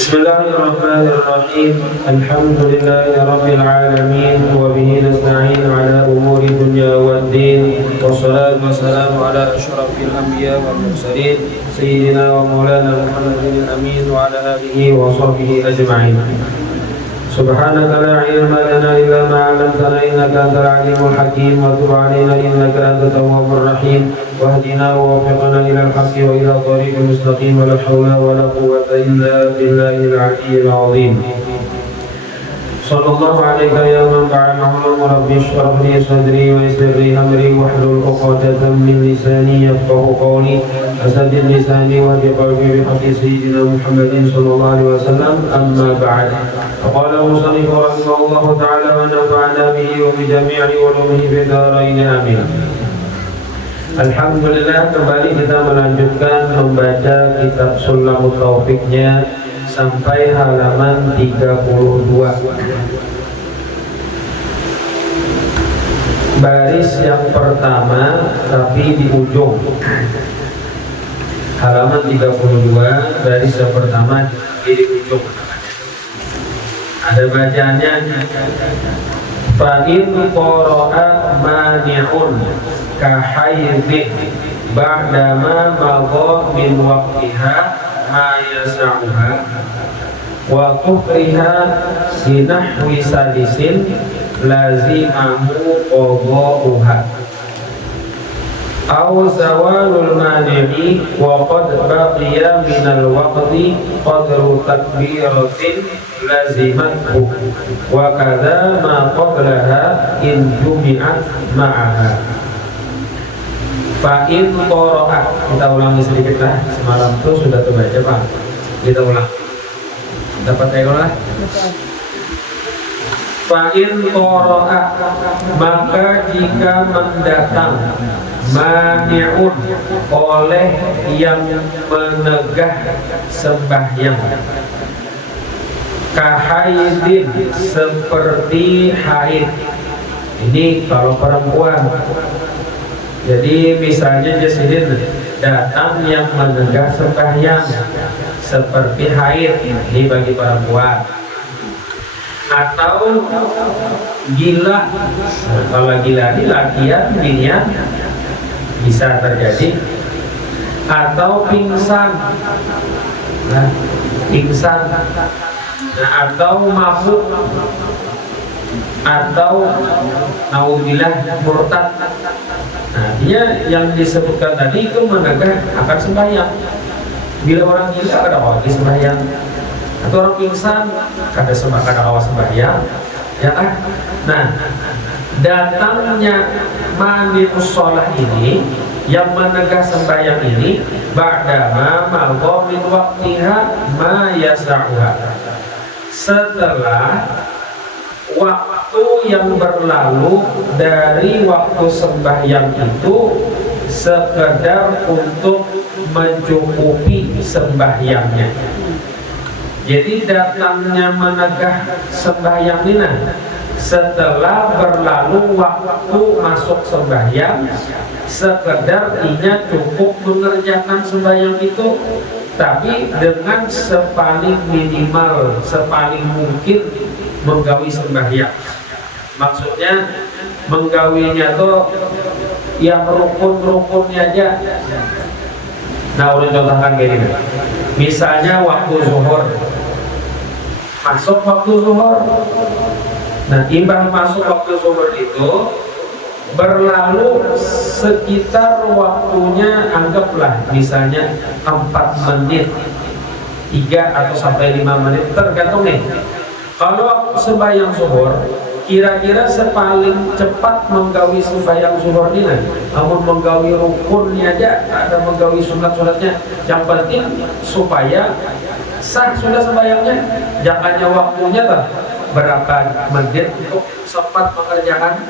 Bismillahirrahmanirrahim. Alhamdulillahirabbil alamin wa bihi nasta'in ala umuri dunya waddin. Wassalatu wassalamu ala asyrafil anbiya wal mursalin sayyidina wa maulana Muhammadin amin wa ala alihi wa sahbihi ajma'in. Subhanaka la ilma lana illa ma 'allamtana innaka antal alimul hakim wa tub 'alaina innaka antat tawwabur rahim. واهدنا ووفقنا إلى الحق وإلى الطريق المستقيم ولا حول ولا قوة إلا بالله العلي العظيم. صلى الله عليك يا منبع العلوم ربي اشرح لي صدري ويسر لي أمري واحلل عقدة من لساني يفقهوا قولي وسدد لساني واهد قلبي بحق سيدنا محمد صلى الله عليه وسلم. أما بعد فقال المصنف رحمه الله تعالى ونفعنا به وبجميع علومه في الدارين آمين. Alhamdulillah, kembali kita melanjutkan membaca kitab Sulamut Taufiknya sampai halaman 32. Baris yang pertama tapi di ujung. Halaman 32, baris yang pertama di ujung. Ada bacaannya. Fa'in qara'a mani'un kahaydin ba'dama madha min waqtiha ma yasa'uha wa tuhriha sinahwi salisin lazimahu qadha'uha aw zawalul mani'i wa qad baqiya minal waqti qadru takbiratin lazimathu wa kadza ma qablaha in jumi'at ma'aha. Fa'in qara'a, kita ulangi sedikit lah, semalam tuh sudah terbaca Pak, kita ulang, dapat ulang. Fa'in qara'a, maka jika mendatang mani'un oleh yang menegah sembahyang, kahaidin seperti haid. Ini kalau perempuan. Jadi misalnya jasidin datang yang menegah sembahyang seperti haid, ini bagi perempuan. Atau gila, kalau gila ini latihan binian bisa terjadi. Atau pingsan, pingsan. Atau mabuk, atau naudzubillah murtad. Artinya yang disebutkan tadi itu menegah akan sembahyang. Bila orang gila kada awal sembahyang, atau orang pingsan kada awal sembahyang, ya kan? Nah, datangnya mani'us shalah ini, yang menegah sembahyang ini, ba'dama madha min waqtiha ma yasa'uha, setelah waktu yang berlalu dari waktu sembahyang itu sekedar untuk mencukupi sembahyangnya. Jadi datangnya menegah sembahyang ini setelah berlalu waktu masuk sembahyang, sekedar inya cukup mengerjakan sembahyang itu, tapi dengan sepaling minimal, sepaling mungkin menggawi sembahyang. Maksudnya menggawinya tuh yang rukun-rukunnya aja. Nah, udah contohkan kayak gini. Misalnya waktu zuhur, masuk waktu zuhur. Nah, imbang masuk waktu zuhur itu berlalu sekitar waktunya, anggaplah misalnya 4 menit, 3 atau sampai 5 menit, tergantung nih. Kalau sembahyang zuhur, kira-kira sepaling cepat menggawi sembahyang zuhur ini, namun menggawi rukunnya aja, ada menggawi sunat-sunatnya. Yang penting supaya sah sudah sembahyangnya, jangannya waktunya lah berapa menit untuk sempat mengerjakan.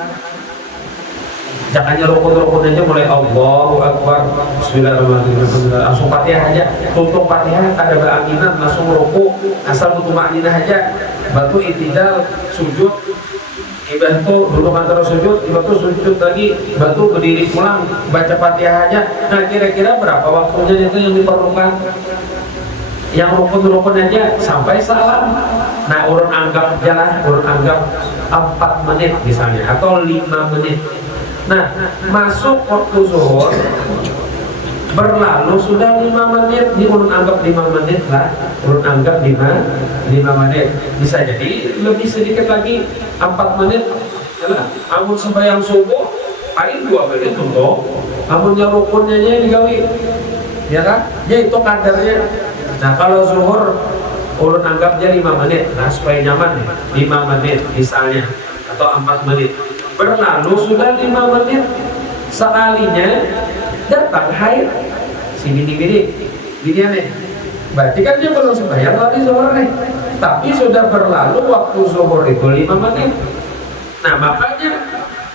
Jangannya rukun-rukun aja mulai Allahu Akbar, Bismillahirrahmanirrahim, langsung Fatihah aja, tutup Fatihah ada beranginan, langsung ruku, asal butuh maknina aja, batu itidal, sujud, dibantu duduk antara sujud, dibantu sujud lagi, bantu berdiri pulang, baca Fatihah aja. Nah, kira-kira berapa waktunya itu yang diperlukan? yang rukun-rukun aja sampai salam. Nah urut anggap jalan, urut anggap 4 menit misalnya atau 5 menit. Nah masuk waktu zuhur berlalu sudah 5 menit, ini urut anggap 5 menit lah, urut anggap 5 menit. Bisa jadi lebih sedikit lagi 4 menit. Yalah, amun sembahyang subuh paling 2 menit untuk amunnya rukunnya digawi, ya kan? Ya itu kadarnya. Nah kalau zuhur ulun anggapnya 5 menit, nah supaya nyaman nih 5 menit misalnya atau 4 menit berlalu sudah 5 menit sekalinya datang haid si bini nih, berarti kan dia belum sembahyang lagi zuhur nih, tapi sudah berlalu waktu zuhur itu 5 menit. Nah makanya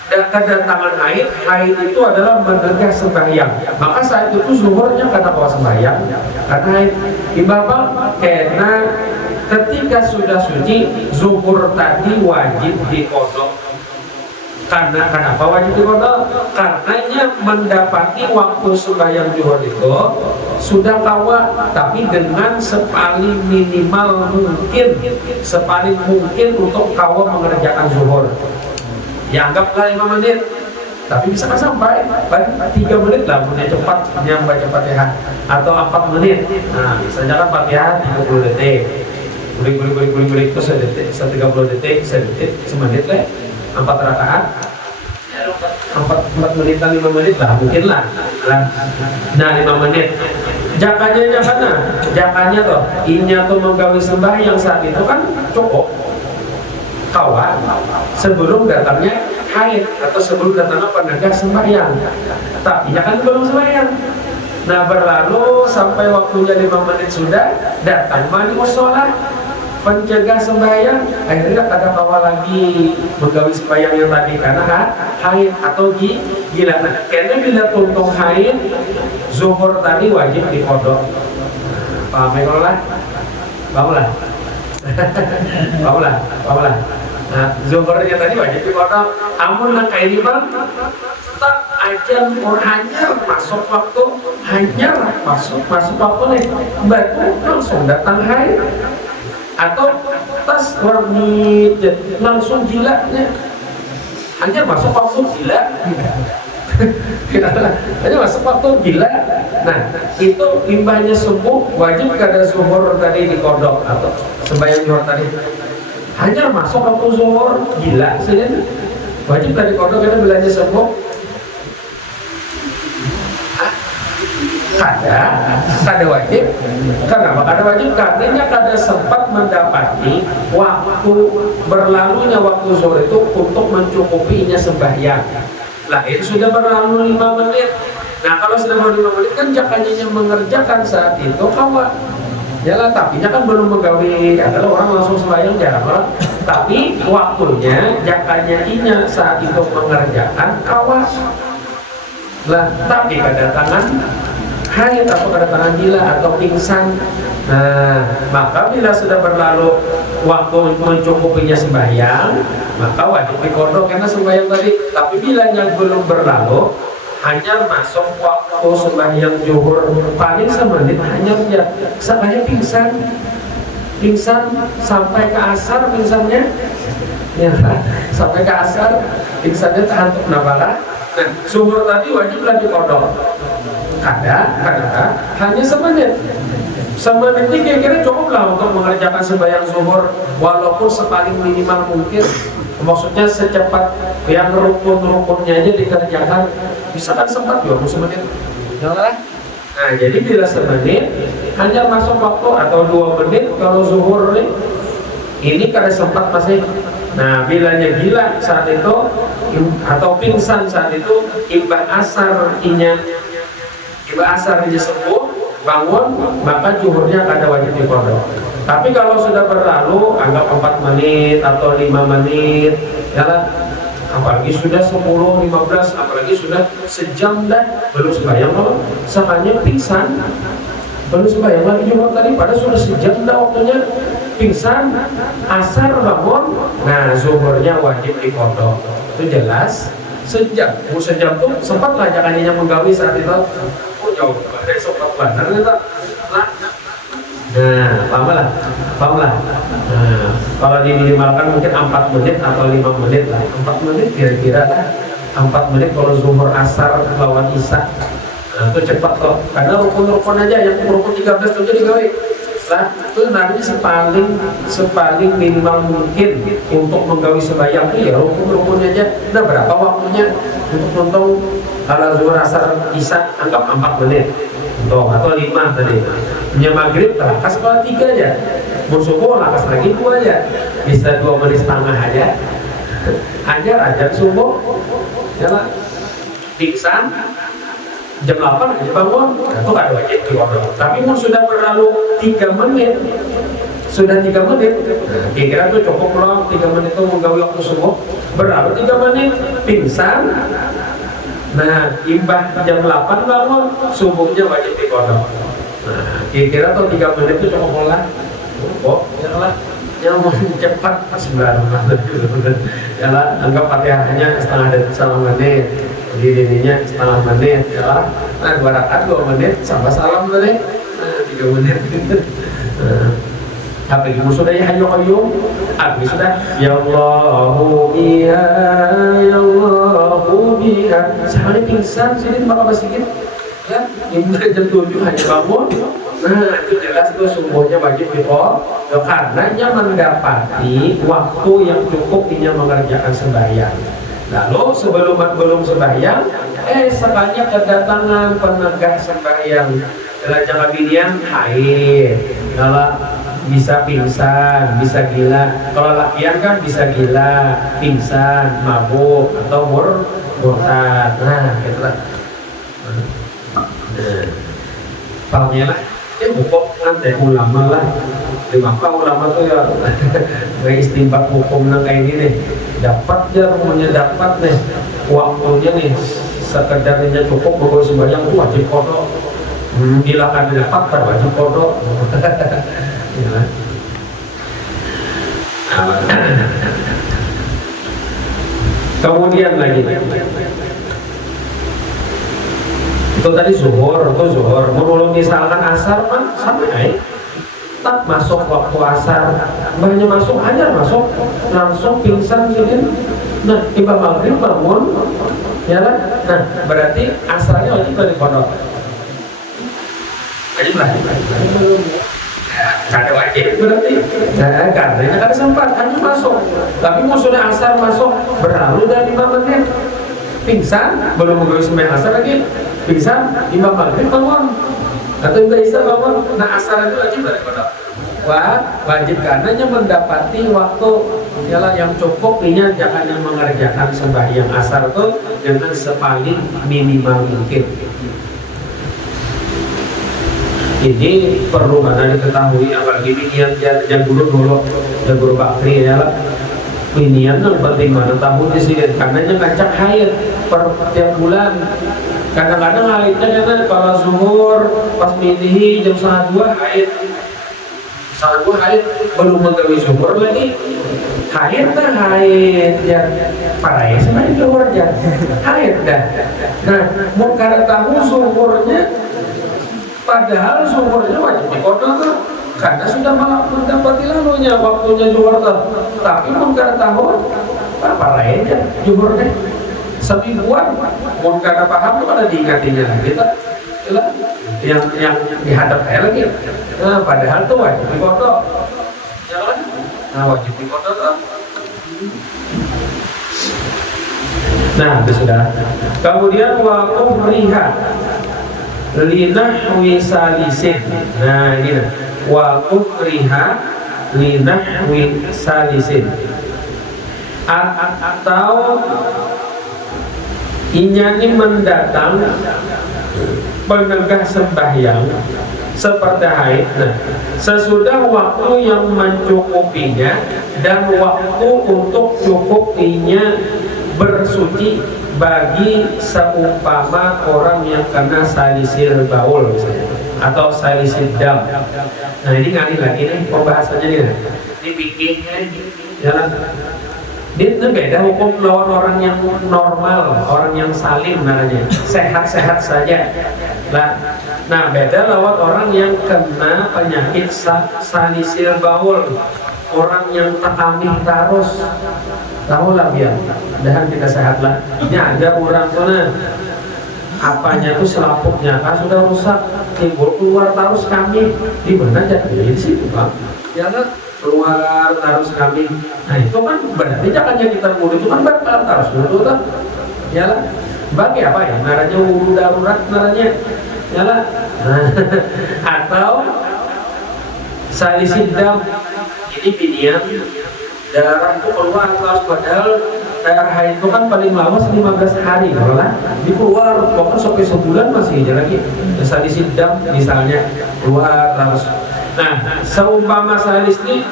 kedatangan haid itu adalah menergah sembahyang. Maka saat itu zuhurnya karena bawa sembahyang, karena haid. Ibadah karena ketika sudah suci zuhur tadi wajib diqodho. Karena kenapa wajib diqodho? Karenanya mendapati waktu sembahyang zuhur itu sudah kawa, tapi dengan sepaling minimal mungkin, sepaling mungkin untuk kawa mengerjakan zuhur. Ya anggaplah 5 menit, tapi bisa kan sampai 3 menit lah, punya cepat yang baca Fatihah, atau 4 menit. Nah misalnya kan Fatihah 30 detik, guling itu 1 detik, 30 detik, 1 detik, semenit lah, 4 rakaat, 4 menitan 5 menit lah, mungkin lah. Nah 5 menit. Jakanya toh, inya tuh menggawi sembahyang saat itu kan cukup kawan sebelum datangnya haid atau sebelum datangnya penegak sembahyang, tapi ya kan belum sembahyang. Nah berlalu sampai waktunya 5 menit sudah datang mani musola pencegah sembahyang, akhirnya kada kawa lagi menggawi sembahyang yang tadi karena haid atau gila. Nah karena bila tuntung haid zuhur tadi wajib diqodho. Paham ya kalau lah? Paham lah. Nah, zuhurnya tadi wajib diqodho. Amun nak kayak ini bang, tak aja hanyar masuk waktu, masuk waktu nih, baru langsung datang haid atau tas warni langsung gilanya, hanya masuk waktu gila. Hanya masuk waktu gila. Nah itu imbahnya subuh wajib kada zuhur tadi diqodho atau sembahyang zuhur tadi hanya masuk waktu zuhur gila sih wajib tadi diqodho karena bilanya subuh kada wajib. Kenapa kada wajib? Karena kada sempat mendapati waktu berlalunya waktu zuhur itu untuk mencukupinya sembahyang. Lah itu sudah berlalu 5 menit. Nah kalau sudah berlalu 5 menit kan jakanya mengerjakan saat itu kawa. Yalah tapi kan belum menggawi, kalau orang langsung sembahyang jarang lah. Tapi waktunya jakanya inya saat itu mengerjakan kawa. Lah tapi kedatangan haid atau kedatangan gila atau pingsan. Nah maka bila sudah berlalu waktu mencukupinya sembahyang, maka wajib diqodho karena sembahyang tadi. Tapi bila yang belum berlalu, hanya masuk waktu sembahyang zuhur paling semenit hanya sekalinya pingsan sampai ke asar pingsannya, ya sampai ke asar pingsannya tahantuk nabala. Nah zuhur tadi wajib lagi diqodho. Kada hanya semenit ini kira-kira cukup lah untuk mengerjakan sembahyang zuhur walaupun sepaling minimal mungkin, maksudnya secepat yang rukun-rukunnya aja dikerjakan bisa kan sempat 20 menit ya lah. Nah jadi bila semenit hanya masuk waktu atau 2 menit kalau zuhur ini kada sempat masih. Nah bilanya gila saat itu atau pingsan saat itu imbah asar inya sepuh bangun, maka zuhurnya kada wajib diqodho. Tapi kalau sudah berlalu anggap 4 menit atau 5 menit ya lah, apalagi sudah 10, 15, apalagi sudah sejam dah belum sembahyang loh, sakanya pingsan belum sembahyang lagi zuhur tadi padahal sudah sejam dah waktunya, pingsan asar bangun, nah zuhurnya wajib diqodho. Itu jelas sejam tuh sempat lah jakanya menggawi saat itu jauh sempat benar gitu. Nah Nah, paham lah. Nah, kalau diminimalkan mungkin 4 menit atau 5 menit lah. 4 menit kira-kira lah. 4 menit kalau zuhur asar lawan isya. Nah, itu cepat kok. Karena rukun-rukun aja yang rukun 13 itu digawe. Lah, itu nanti sepaling minimal mungkin untuk menggawi sembahyang itu ya rukun-rukun aja. Nah, berapa waktunya untuk nonton kalau zuhur asar isya anggap 4 menit. Tuh, atau 5 tadi. Punya maghrib lakas kalau 3 aja. Mau subuh lakas lagi 2 aja. Bisa 2 menit setengah aja. Ajar subuh. Ya lah. Pingsan jam 8 aja bangun. Itu ada wajib keluar. Tapi mau sudah berlalu 3 menit. Sudah 3 menit. Nah, kira-kira tuh cukup loh 3 menit itu menggawi waktu subuh. Berlalu 3 menit pingsan. Nah, imbah jam 8 bangun, subuhnya wajib dikodok. Nah, kira-kira tuh 3 menit itu cukup lah. Oh, yalah, yang mau cepat sebenarnya. Yalah, anggap Fatihahnya setengah menit, dirinya setengah menit, yalah. Nah, 2 rakaat 2 menit, sama salam tadi. Nah, 3 menit. Nah, apa lagi sudah ya hayu qayyum habis sudah ya Allahu biha ya Allahu biha sekali pingsan sini bakal sedikit ya jam 7 hanya bangun. Nah, itu jelas tuh sungguhnya wajib karena dia mendapati waktu yang cukup dia mengerjakan sembahyang. Lalu sebelum sembahyang sekalinya kedatangan penegak sembahyang dalam jangka binian haid, kalau bisa pingsan, bisa gila. Kalau latihan kan bisa gila, pingsan, mabuk atau murtad. Nah, gitu lah. Pahamnya lah. Buku nanti ulama lah. Di maka ulama tuh ya kayak istimbat hukum kayak gini. Dapat ya rumahnya dapat nih. Waktunya nih sekedarnya cukup bawa sembahyang itu wajib kodok. Bila kan dapat wajib kodok. Ya. Kemudian lagi itu tadi zuhur. Mau misalkan asar mah sama ya. Tak masuk waktu asar, banyak masuk langsung pingsan gitu. Nah, imam maghrib bangun, ya lah. Nah, berarti asarnya wajib dari pondok. Wajib lah. Ada wajib berarti. Nah, karena kan sempat hanya masuk. Tapi musuhnya asar masuk berlalu dari 5 menit. Pingsan, belum menggawi sembahyang asar lagi. Pingsan, imam maghrib bangun. Atau imam isya bangun. Nah, asar itu wajib dari pondok. Wajib karenanya mendapati waktu ialah yang cukup ini jangan yang mengerjakan sembahyang asar itu dengan sepaling minimal mungkin. Ini perlu mana diketahui, apalagi minian yang dulu bakri ya lah. Minian yang penting mana tahu di sini karenanya ngacak haid per tiap bulan. Kadang-kadang haidnya kan kalau zuhur pas minihi jam 1:30 haid. Saat gua haid belum menggawi zuhur lagi. Haid ya para ya sebenarnya zuhur aja. Haid dah. Nah, mau karena tahu zuhurnya padahal zuhurnya wajib dikodok tuh. Karena sudah malah mendapati lalunya waktunya zuhur tuh. Tapi mau karena tahu para aja zuhurnya. Semingguan mau karena paham tuh pada diingatinya lagi tuh. Yang dihadap lagi. Nah, padahal tuh wajib dikodok. Jangan. Nah, wajib dikodok tuh. Nah, itu sudah. Kemudian wa umriha linahwi salisin. Nah, ini nah. Wa umriha linahwi salisin. Atau inyani mendatang penegah sembahyang seperti haid. Nah, sesudah waktu yang mencukupinya dan waktu untuk cukupinya bersuci bagi seumpama orang yang kena salisil baul misalnya atau salisil dam. Nah, ini ngali lagi nih pembahasannya nih. Ini bikinnya jalan. Ini beda hukum lawan orang yang normal, orang yang salim namanya, sehat-sehat saja. Nah beda lewat orang yang kena penyakit salisil baul, orang yang takamih terus, tahu lah biar dan kita sehat lah. Ini ada orang tuh apanya tuh selaputnya kan sudah rusak, timbul keluar terus kami di mana jadi di situ bang, ya kan keluar terus kami. Nah itu kan berarti jangannya kita wudhu itu kan bakal terus wudhu kan, ya lah. Bagi apa ya? Naranya wudhu darurat naranya, ya lah. Nah, atau salisid dam, ini binian darah itu keluar terus padahal darah haid itu kan paling lama 15 hari lah di keluar pokoknya sampai sebulan masih aja lagi salisid dam misalnya keluar terus. Nah seumpama salis ini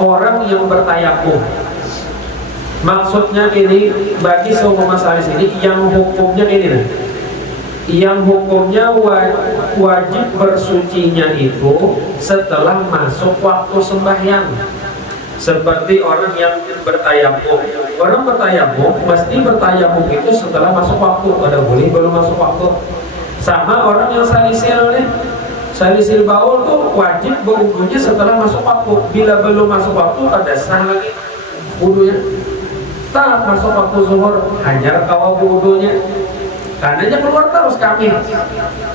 orang yang bertayamum, maksudnya ini bagi seumpama salis ini yang hukumnya ini nah, yang hukumnya wajib bersucinya itu setelah masuk waktu sembahyang. Seperti orang yang bertayamum, orang bertayamum mesti bertayamum itu setelah masuk waktu, ada boleh belum masuk waktu. Sama orang yang salisil nih, salisil baul tuh wajib berwudunya setelah masuk waktu. Bila belum masuk waktu ada sah lagi wudunya. Tak masuk waktu zuhur hanya kawal wudunya, karenanya keluar terus kami.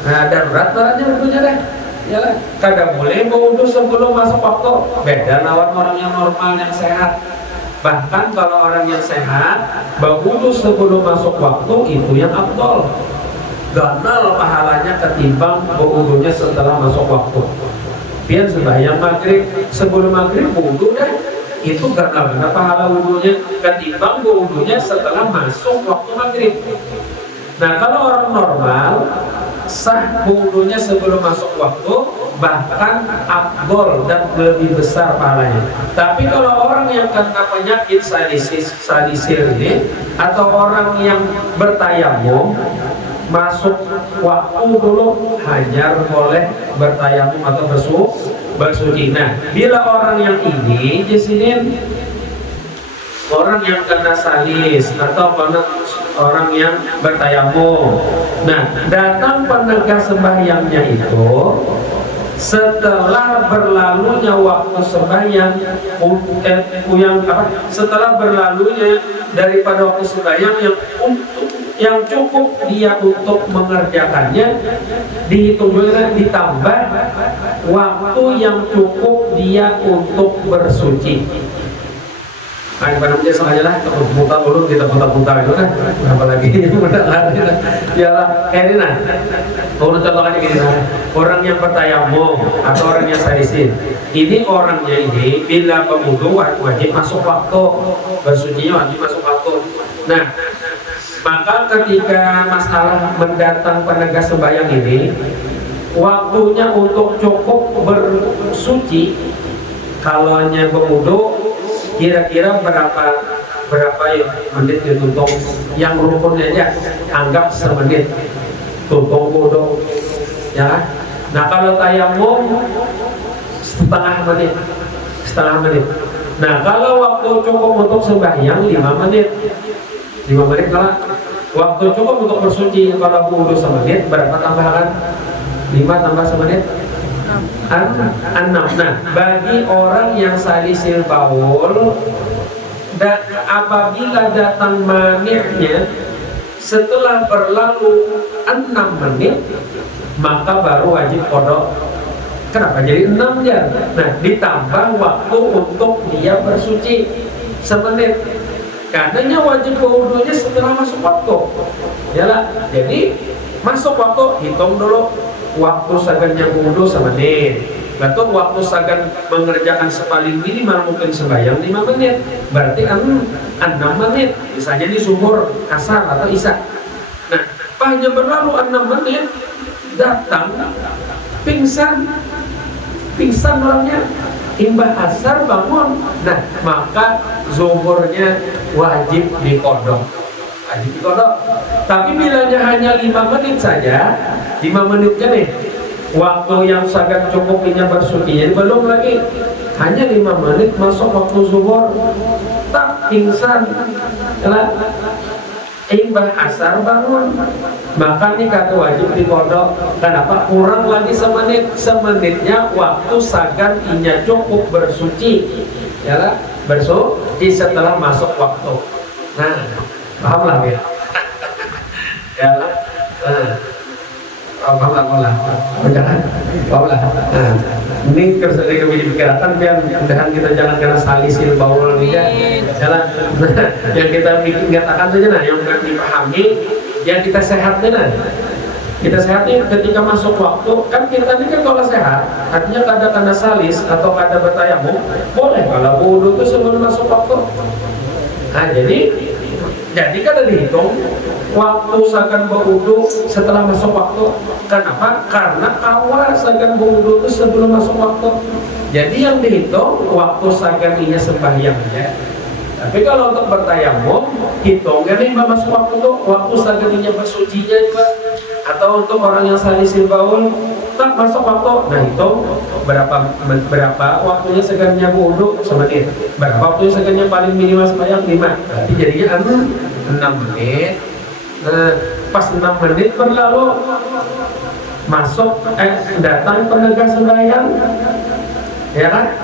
Nah darurat darahnya wudunya deh. Yalah, kadang boleh berwudu sebelum masuk waktu. Beda lawan orang yang normal yang sehat. Bahkan kalau orang yang sehat berwudu sebelum masuk waktu itu yang afdol. Ganal pahalanya ketimbang berwudunya setelah masuk waktu. Biar sembahyang maghrib sebelum maghrib wudu deh. Itu ganal pahala wudunya ketimbang berwudunya setelah masuk waktu maghrib. Nah kalau orang normal sah wudunya sebelum masuk waktu, bahkan afdol dan lebih besar pahalanya. Tapi kalau orang yang kena penyakit salisil ini atau orang yang bertayamum masuk waktu dulu hanya boleh bertayamum atau bersuci. Nah bila orang yang ini di sini orang yang kena salis atau orang yang bertayamum, nah datang penegak sembahyangnya itu setelah berlalunya waktu sembahyang, setelah berlalunya daripada waktu sembahyang yang cukup dia untuk mengerjakannya, dihitung ditambah waktu yang cukup dia untuk bersuci. Nah, pada punya sengaja lah, mutar dulu kita putar-putar itu kan, apalagi ya lah, kayak ini nah, contohnya gini nah, orang yang bertayamum atau orang yang salisin, ini orangnya ini bila berwudu wajib masuk waktu, bersucinya wajib masuk waktu. Nah, maka ketika masalah mendatang penegak sembahyang ini, waktunya untuk cukup bersuci, kalau hanya berwudu kira-kira berapa ya menit ditutup yang rukunnya aja anggap semenit tutup wudu ya. Nah kalau tayamum setengah menit. Nah kalau waktu cukup untuk sembahyang 5 menit kalau waktu cukup untuk bersuci kalau wudu semenit berapa tambahan 5 tambah semenit 6. Nah, bagi orang yang salisil baul dan apabila datang manitnya setelah berlalu 6 menit maka baru wajib qada. Kenapa jadi 6 jam? Nah, ditambah waktu untuk dia bersuci semenit. Karenanya wajib wudunya setelah masuk waktu. Yalah, jadi masuk waktu hitung dulu. Waktu sagannya wudu semenit, lalu waktu sagan mengerjakan sepaling minimal mungkin sembahyang 5 menit, berarti 6 menit, misalnya di zuhur, asar atau isya. Nah, hanya berlalu 6 menit, datang pingsan orangnya, imbah asar bangun. Nah, maka zuhurnya wajib diqodok. Tapi bilanya hanya 5 menit saja, 5 menitnya nih waktu yang sangat cukup ini bersucinya belum lagi, hanya 5 menit masuk waktu zuhur tak pingsan imbah asar bangun. Maka nih kata wajib dikodok. Kenapa? Kurang lagi semenitnya waktu sagan inya cukup bersuci, ya lah, bersuci setelah masuk waktu. Nah, paham lah ya? Ya lah. Paham lah. Paham lah. Nah, ini kerja kami dipikirkan biar mudahan kita jangan kena salisil baul nih ya. Jalan. Yang kita katakan saja nah, yang dipahami. Yang kita sehat benar. Kita sehat ini ketika masuk waktu kan kita ini kan kalau sehat artinya kada salis atau kada bertayamum boleh kalau wudu itu sebelum masuk waktu. Nah jadi kada dihitung waktu sagan berwudu setelah masuk waktu. Kenapa? Karena awal sagan berwudu itu sebelum masuk waktu. Jadi yang dihitung waktu sagan inya sembahyangnya. Tapi kalau untuk bertayamum, hitungnya nih masuk waktu tuh, waktu sagarinya bersucinya juga. Atau untuk orang yang salisil baul, tak masuk waktu. Nah hitung berapa waktunya segarnya wudu semenit. Berapa waktunya segarnya paling minimal sembahyang 5. Berarti jadinya 6 menit. Nah pas 6 menit berlalu masuk datang penegak sembahyang, ya kan?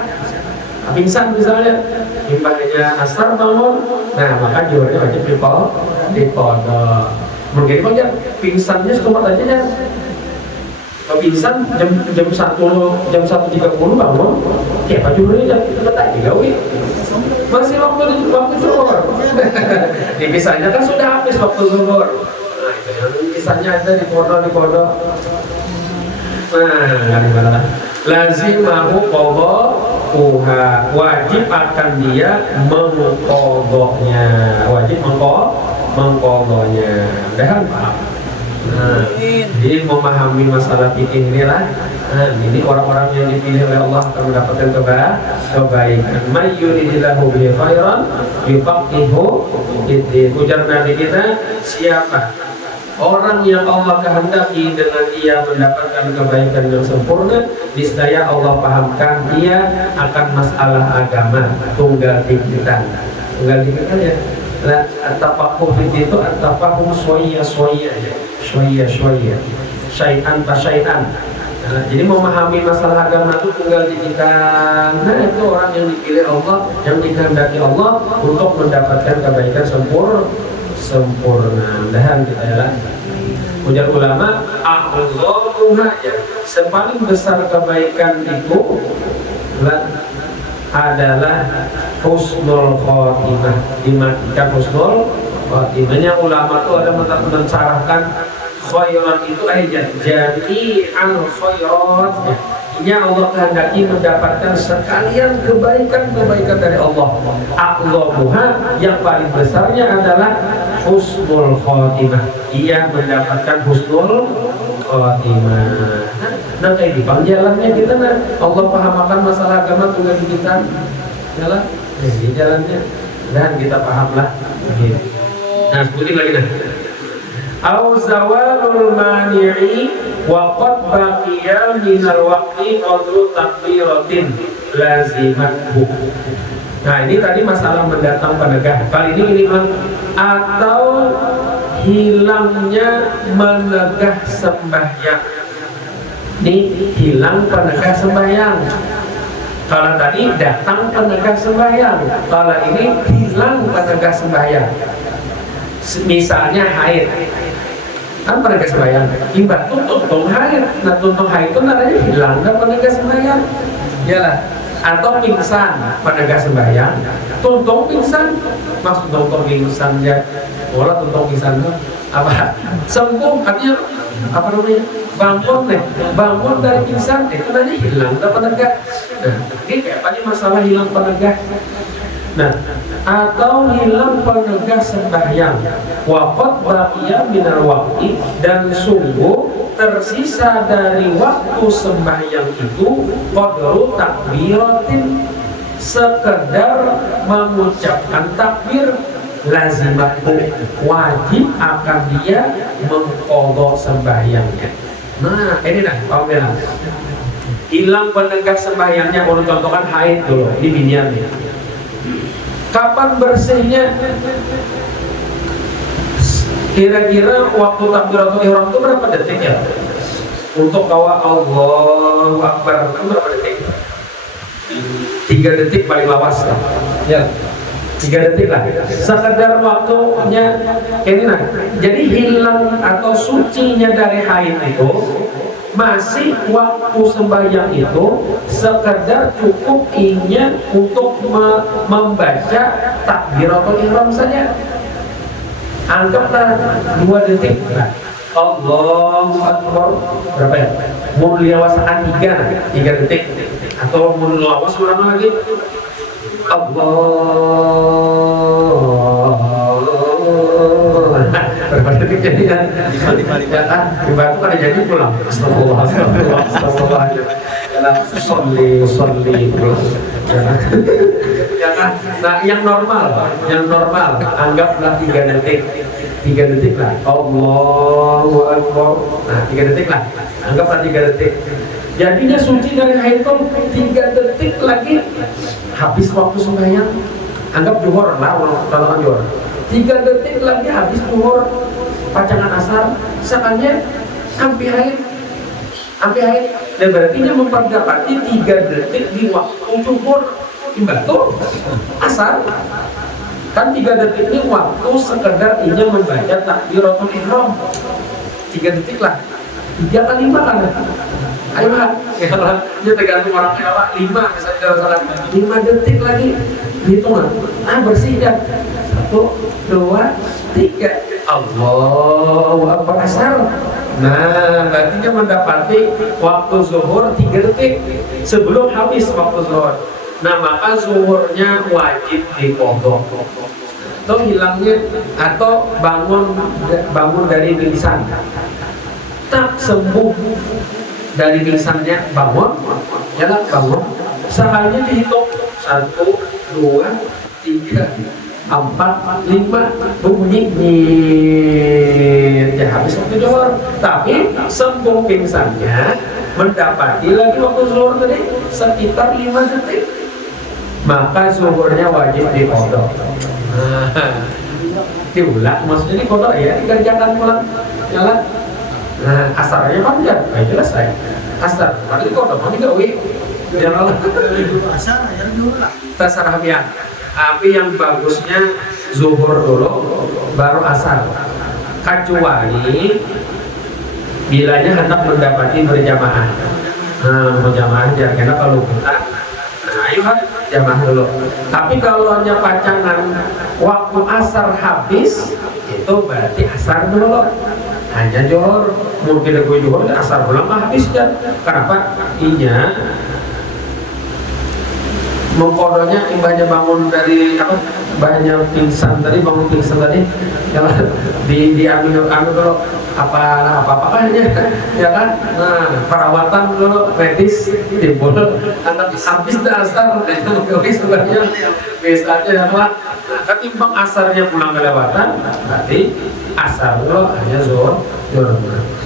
Pingsan misalnya, imbahnya asar bangun, nah maka jualnya wajib dipodok. Mungkin aja pingsannya setempat aja ya. Kalau pingsan jam 1.30 bangun, ya pak jualnya kita tak digawe. Masih waktu zuhur. Di pisahnya kan sudah habis waktu zuhur. Nah itu yang pisahnya ada dipodok. Nah gimana? Lazimahu qadha wajib akan dia mengqadhanya, wajib mengqadhanya. Mudahan paham. Nah, jadi memahami masalah fikih inilah. Nah, ini orang-orang yang dipilih oleh Allah akan mendapatkan kebaikan. May yuridillahu bihi khairan yufaqihu fid-din. Ujar Nabi kita, siapa orang yang Allah kehendaki dengan dia mendapatkan kebaikan yang sempurna, niscaya Allah pahamkan dia akan masalah agama. Tunggal dikitan ya. Nah, at-tafaqquh itu at-tafahum syai'an syai'an. Nah, jadi memahami masalah agama itu tunggal dikitan. Nah, itu orang yang dipilih Allah, yang dikehendaki Allah untuk mendapatkan kebaikan sempurna. Mudahan kita ya. Ujar ulama, sepaling besar kebaikan itu adalah husnul khotimah. Dimatikan husnul khotimahnya ulama itu ada mencarahkan khairat itu aja jadi al khairat. Ini Allah kehendaki mendapatkan sekalian kebaikan dari Allah. A'dhamuha yang paling besarnya adalah husnul khotimah. Ia mendapatkan husnul khotimah. Nah kayak di jalannya kita nah Allah pahamakan masalah agama tunggal kita jalan. Di jalannya dan kita pahamlah. Nah sebutin lagi dah. Au zawalul mani'i wa qad baqiya minal waqti qadru takbiratin lazimathu. Nah ini tadi masalah mendatang penegah. Kali ini atau hilangnya menegah sembahyang. Ini hilang penegah sembahyang. Kalau tadi datang penegah sembahyang, kalau ini hilang penegah sembahyang. Misalnya haid, kan penegak sembahyang, ibarat tuntung haid. Nah tuntung haid itu namanya hilang dan penegak sembahyang, yalah. Atau pingsan, penegak sembahyang, tuntung pingsan, maksud tuntung pingsan ya, bola tuntung pingsan itu apa? Sembuh, artinya apa namanya? Bangun dari pingsan, itu namanya hilang dan penegak. Nah, ini kayak apa nih masalah hilang penegak? Nah, atau hilang penegak sembahyang, waqad baqiya minal waqti, dan sungguh tersisa dari waktu sembahyang itu qadru takbiratin, sekedar mengucapkan takbir, lazimatu, wajib akan dia mengqadha sembahyangnya. Nah, ini dah paham. Hilang penegak sembahyangnya, kalau contohkan haid dulu, ini binian nih. Kapan bersihnya? Kira-kira waktu takbiratul ihram itu berapa detik ya? Untuk kawa Allahu Akbar itu berapa detik? 3 detik paling lawas lah. Ya. 3 detik lah. Sekedar waktunya ini nah. Jadi hilang atau sucinya dari haid itu masih waktu sembahyang itu sekedar cukup inya untuk membaca takbiratul ihram saja. Anggaplah 2 detik. Nah, Allahu Akbar berapa ya? Mun liawasan 3 detik atau mun lawas ulang lagi Allah berapa detik jadinya? 5 ya kan? Jadi pulang. Astagfirullah. Solli. Ya kan? Nah, yang normal, anggaplah 3 detik. 3 detik lah. Allahu Akbar. Nah, 3 detik lah. Anggaplah 3 detik. Jadinya suci dari haid 3 detik lagi habis waktu sembahyang. Anggap zuhur lah, kalau zuhur. 3 detik lagi habis zuhur, pacangan asar, sekalinya hampir haid. Dan berarti dia memperdapati 3 detik di waktu zuhur. Betul, asar. Kan 3 detik ini waktu sekedar ia membaca takbiratul ihram. 3 detik lah. 3 kali 5 kan? Ayo lah, ya tergantung orang kayak 5 misalnya kalau salah 5 detik lagi hitungan. Bersih dan 1, 2, 3 Allahu Akbar asar. Nah, berarti dia mendapati waktu zuhur 3 detik sebelum habis waktu zuhur. Nah, maka zuhurnya wajib diqodho. Atau hilangnya atau bangun dari pingsan. Tak sembuh dari pingsannya bangun, sekalinya dihitung 1, 2, 3, 4, 5 bunyi ya habis waktu zuhur. Tapi sembuh pingsannya mendapati lagi waktu zuhur tadi sekitar 5 detik, maka zuhurnya wajib diqodho. Diulang maksudnya diqodho ya, dikerjakan ulang jalan. Nah, asarnya panjang, jelas saya. Asar, tadi diqodho, mau digawe. Janganlah asar ya diulang. Terserah pian. Tapi yang bagusnya zuhur dulu, baru asar. Kecuali bilanya hendak mendapati berjamaah. Berjamaah biar kena kalau kita. Nah, ayo jamaah dulu. Tapi kalau hanya pacangan waktu asar habis, itu berarti asar dulu. Hanya johor, mungkin ada johor asar pulang habis dan kenapa? Inya mengkodonya imbahnya bangun dari apa? Banyak pingsan tadi, bangun pingsan tadi, ya kan? Diambil dulu apa-apanya, ya kan? Nah, perawatan dulu medis timbul anak habis dasar itu sebenarnya bisa aja ya kan? Nah, ketimbang asarnya pulang kelewatan, berarti asar dulu hanya zuhur.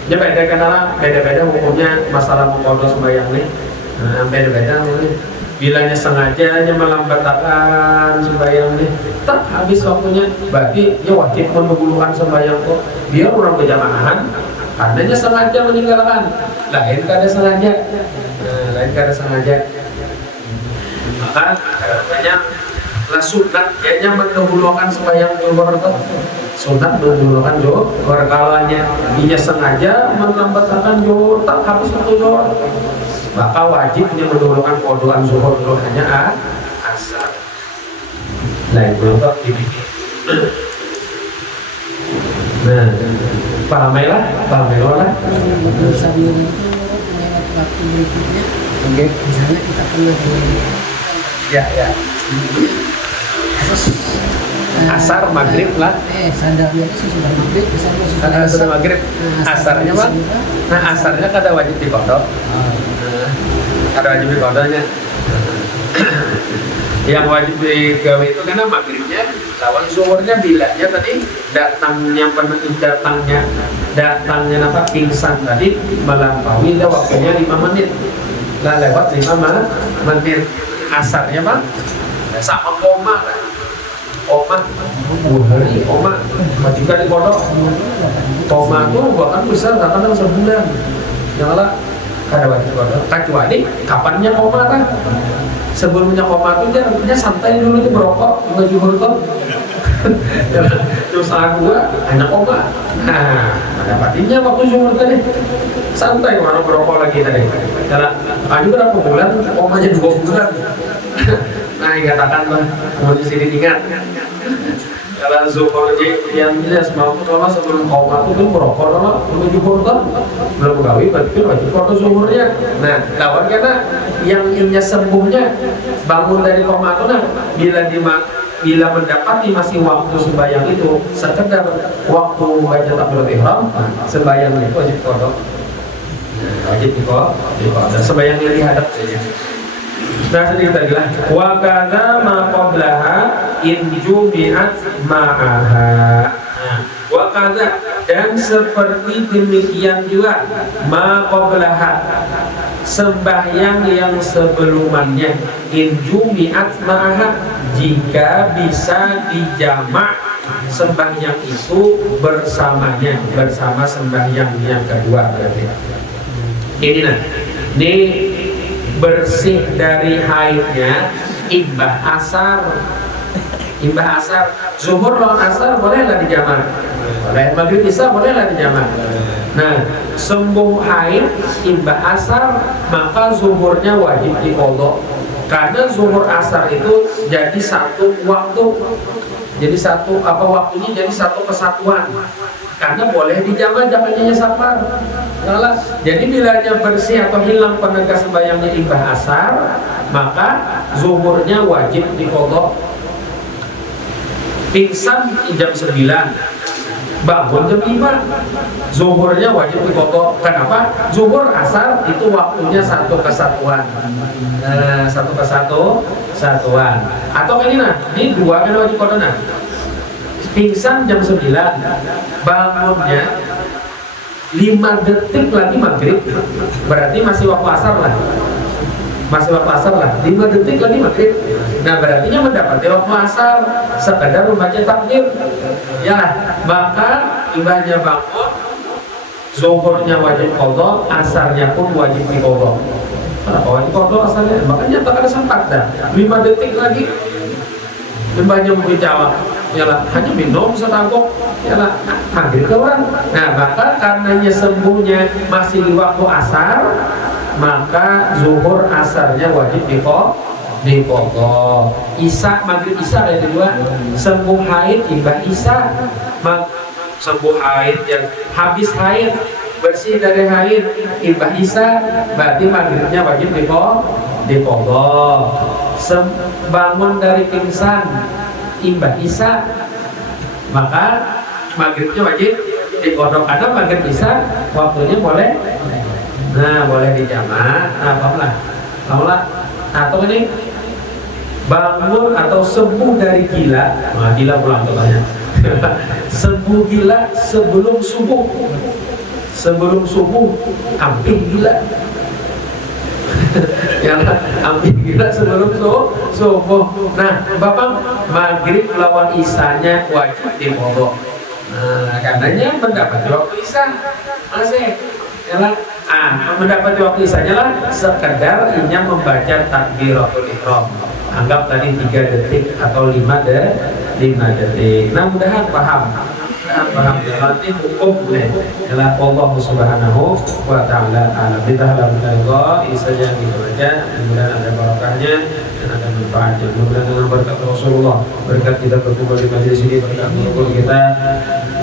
Ya beda-beda hukumnya masalah mengkodok sembahyang nih. Nah, beda-beda bilanya sengaja hanya melambatkan sembahyang nih, tak habis waktunya, berarti dia wajib mendahulukan sembahyang kok. Dia orang berjamaah, karenanya sengaja meninggalkan, lain kada sengaja. Maka katanya lah sunat, kayaknya mendahulukan sembahyang zuhur itu. Sunat mendahulukan zuhur, kalanya dia sengaja melambatkan zuhur, tak habis waktu zuhur, maka wajibnya mendahulukan kodoan zuhur dulu hanya asar. Nah, itu untuk dibikin. Nah, pahamailah. Sambil waktu berikutnya, misalnya kita pernah ya. terus Asar maghrib lah. Sadarnya itu sudah maghrib, Sudah maghrib. Asarnya bang. Nah, asarnya kada wajib dikodok. Ada wajib dikodoknya. Yang wajib digawe itu karena maghribnya lawan zuhurnya bilanya tadi datangnya apa pingsan tadi melampaui waktunya 5 menit. Lah lewat 5 menit asarnya bang sama koma lah. Oma, buhari, oma, juga di kodok. Oma tuh bahkan besar, kadang sebulan. Nyala, kada wajib kodok. Kecuali kapannya koma kan? Sebelumnya koma tuh dia santai dulu tuh merokok, nggak juhur tuh. Terus aku hanya koma. Nah, ada patinya waktu juhur tadi. Santai orang merokok lagi tadi. Karena aku berapa bulan, komanya 2 bulan. Nah, katakan lah, mau di sini ingat. Kalau zuhur yang jelas mau kalau sebelum koma itu merokok lah, menuju zuhur belum gawi, berarti wajib waktu zuhurnya. Nah, lawan karena yang ingin sembuhnya bangun dari koma itu, nah bila mendapati masih waktu sembahyang itu sekedar waktu baca takbiratul ihram, sembahyang itu wajib kodok. Wajib dikodok, dan sembahyang yang dihadap saja. Nah, sedikit lagi lah. Wa kadza ma qablaha in jumi'at ma'aha. Wa kadza, dan seperti demikian juga ma qablaha, sembahyang yang sebelumnya, in jumi'at ma'aha, jika bisa dijamak sembahyang itu bersamanya, bersama sembahyang yang kedua berarti. Ini nah, ini bersih dari haidnya imbah asar. Imbah asar, zuhur lawan asar bolehlah dijamak, boleh. Maghrib isya bolehlah dijamak. Nah, sembuh haid imbah asar, maka zuhurnya wajib diqadha. Karena zuhur asar itu jadi satu waktu, jadi satu waktunya jadi satu kesatuan. Karena boleh dijamak, jamaknya safar. Nah, jadi bilanya bersih atau hilang penegak sembahyangnya imbah asar, maka zuhurnya wajib diqadha. Pingsan jam 9, bangun jam 5, zuhurnya wajib diqadha. Kenapa? Zuhur asar itu waktunya satu kesatuan. Nah, satu kesatuan. Atau ini nah, ini 2 kan wajib qadha nah. Pingsan jam 9, bangunnya 5 detik lagi maghrib, berarti masih waktu asar lah. Masih waktu asar lah, 5 detik lagi maghrib. Nah, berarti mendapati waktu asar, sekedar membaca takbir. Ya lah, maka ibahnya bangun, zuhurnya wajib qadha, asarnya pun wajib diqadha. Kenapa wajib qadha asarnya? Makanya tak ada sempat dah. 5 detik lagi ibahnya mungkin jawab. Yalah, hanya minum setangkuk, yalah maghrib ke orang. Nah, maka karenanya sembuhnya masih di waktu asar, maka zuhur asarnya wajib diqadha. Isya, maghrib isya ada dua. Sembuh haid imbah isya, sembuh haid yang habis haid, bersih dari haid imbah isya, berarti maghribnya wajib diqadha. Bangun dari pingsan imbah isya, maka maghribnya wajib diqadha. Karena maghrib isya waktunya boleh, nah boleh dijamak. Nah, pahamlah. Atau ini bangun atau sembuh dari gila. Nah, gila pulang katanya. Sembuh gila sebelum subuh. Sebelum subuh hampir gila. Ya, hampir gila sebelum subuh. Nah, Bapak, maghrib lawan isyanya wajib diqadha. Nah, karenanya mendapati waktu isya masih, ya, mendapati waktu isyanya lah sekedar inya membaca takbiratul ihram. Anggap tadi 3 detik atau 5 detik. Nah, mudahan paham. Nanti hukum adalah Allah Subhanahu wa Ta'ala alam. Kita alhamdulillah ini saja yang kita baca. Mudah-mudahan ada barakahnya dan ada manfaatnya. Mudah-mudahan dengan berkat Rasulullah, berkat kita berkumpul di majelis ini, berkat mengumpul kita,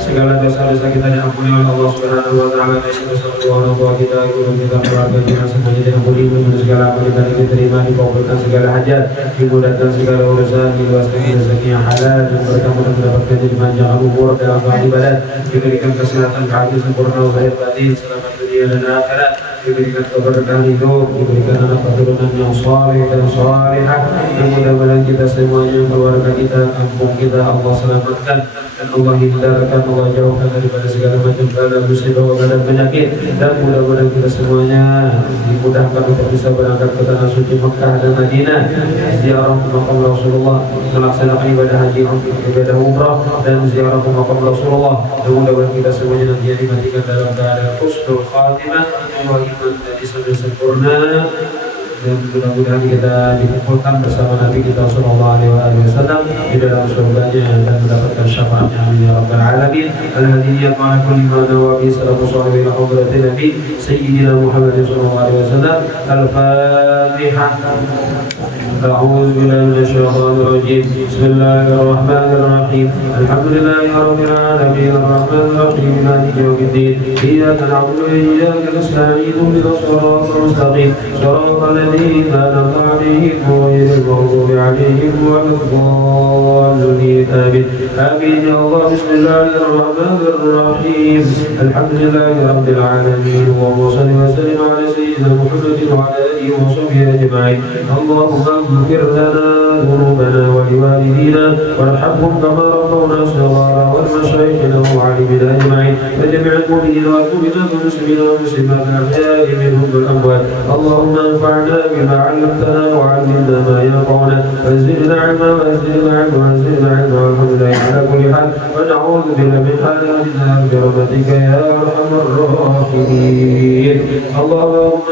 segala dosa-dosa kita diampuni oleh Allah Subhanahu wa Ta'ala. Dosa-dosa orang tua kita, guru kita, keluarga kita semuanya diampuni, dan segala amal kita diterima, dikabulkan segala hajat, dimudahkan segala urusan, diluaskan rezeki yang halal, dan berkah mudah mendapatkan dipanjangkan umur dalam ibadat, diberikan kesehatan hati sempurna, zahir batin, selamat dunia dan akhirat, diberikan keberkahan hidup, diberikan anak keturunan yang saleh dan salihah, yang mudah-mudahan kita semuanya, keluarga kita, kampung kita Allah selamatkan dan Allah hindarkan, Allah jauhkan daripada segala macam bala musibah dan penyakit, dan mudah-mudahan kita semuanya dimudahkan untuk bisa berangkat ke tanah suci Mekah dan Madinah, ziarah makam Rasulullah, melaksanakan ibadah haji, ibadah umrah dan ziarah makam Rasulullah. Dan mudah-mudahan kita semuanya nanti dimatikan dalam keadaan husnul khatimah, iman dari sampai sempurna, dan mudah-mudahan kita dikumpulkan bersama Nabi kita Sallallahu Alaihi Wasallam di dalam surganya dan mendapatkan syafaatnya, amin ya rabbal alamin. Al-hadiyat ma'a kulli ma nawabi salamu alaihi wa hadratin Nabi Sayyidina Muhammad Sallallahu Alaihi Wasallam. Al-Fatihah. أعوذ بالله من الشيطان الرجيم. بسم الله الرحمن الرحيم. الحمد لله رب العالمين الرحمن الرحيم مالك يوم الدين. إياك نعبد وإياك نستعين اهدنا الصراط المستقيم صراط الذين أنعمت عليهم غير المغضوب عليهم ولا الضالين آمين. آمين يا الله. بسم الله الرحمن الرحيم. الحمد لله رب العالمين اللهم صل وسلم على سيدنا محمد وعلى آله وصحبه أجمعين. اللهم اغفر لنا ذنوبنا ولوالدينا وارحمهم كما ربونا صغارا ولمشايخنا ومعلمنا اجمعين وجميع المؤمنين والمؤمنات والمسلمين والمسلمات الاحياء منهم والاموات. اللهم انفعنا بما علمتنا وعلمنا ما ينفعنا وزدنا علما وزدنا علما وزدنا علما والحمد لله على كل حال ونعوذ بك من حال النار برحمتك يا ارحم الراحمين. اللهم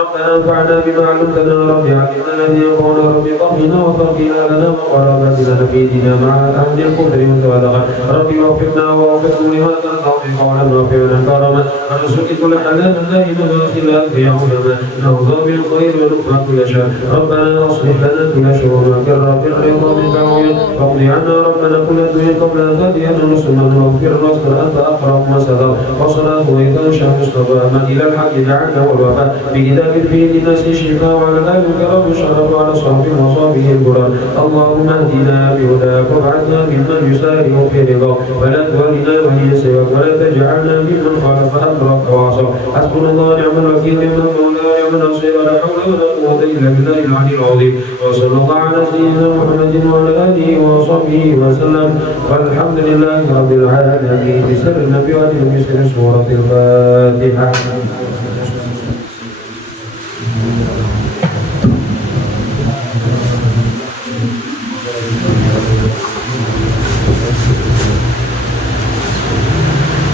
ربنا انفعنا بما علمتنا رب علمنا الذي ينفعنا رب فقنا وفقنا لنا وقرابتنا نبينا مع اهل القدر والبلاغه رب اغفرنا واغفر لهذا القوم قولا واغفرنا كرما ونسلك كل حلال دائما واخلاق في علما نرضى بالخير ونكفى كل شر. ربنا اصلح لنا كل شرور وكرر في الرضا منك وعين واقض عنا ربنا كل دين قبل ان تاتي رسلا واغفر رسلا انت اقرب وسلام وصلاه وإذا شاء مصطفى من الى الحق دعانا والوفاء بكتاب فيه للناس الشفاء وعلى ذلك الكرم الشرف وعلى صحبه وصحبه الكرام. اللهم اهدنا بهداك وابعثنا ممن يسارع في رضاك ولا تولنا ولي سواك ولا تجعلنا ممن خالف امرك وعصاك. حسبنا الله ونعم الوكيل نعم المولى ونعم النصير ولا حول ولا قوه الا بالله العلي العظيم. وصلى الله على سيدنا محمد وعلى اله وصحبه وسلم والحمد لله رب العالمين. بسر النبي وبسر سوره الفاتحه.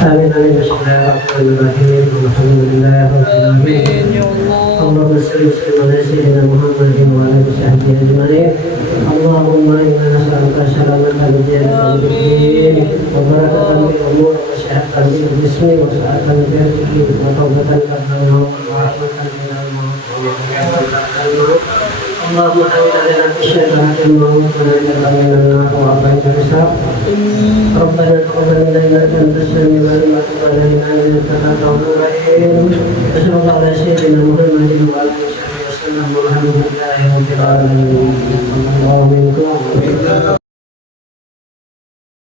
آمين آمين. بسم الله الرحمن الرحيم. الحمد لله رب العالمين. اللهم صل وسلم على سيدنا محمد وعلى آله وصحبه أجمعين. اللهم إنا نسألك سلامة الدين والدين وبركة بالأمور وصحة بالجسم وسعة بالرزق وتوبة قبل ورحمة من الموت ومغفرة. اللهم حمد لنا بشهادة الموت ونجد من النار وعافيت الحساب. ربنا تقبل منا انت السميع العليم وتب علينا انك انت التواب الرحيم. صلى الله على سيدنا محمد وعلى اله وصحبه وسلم والحمد لله رب العالمين. اللهم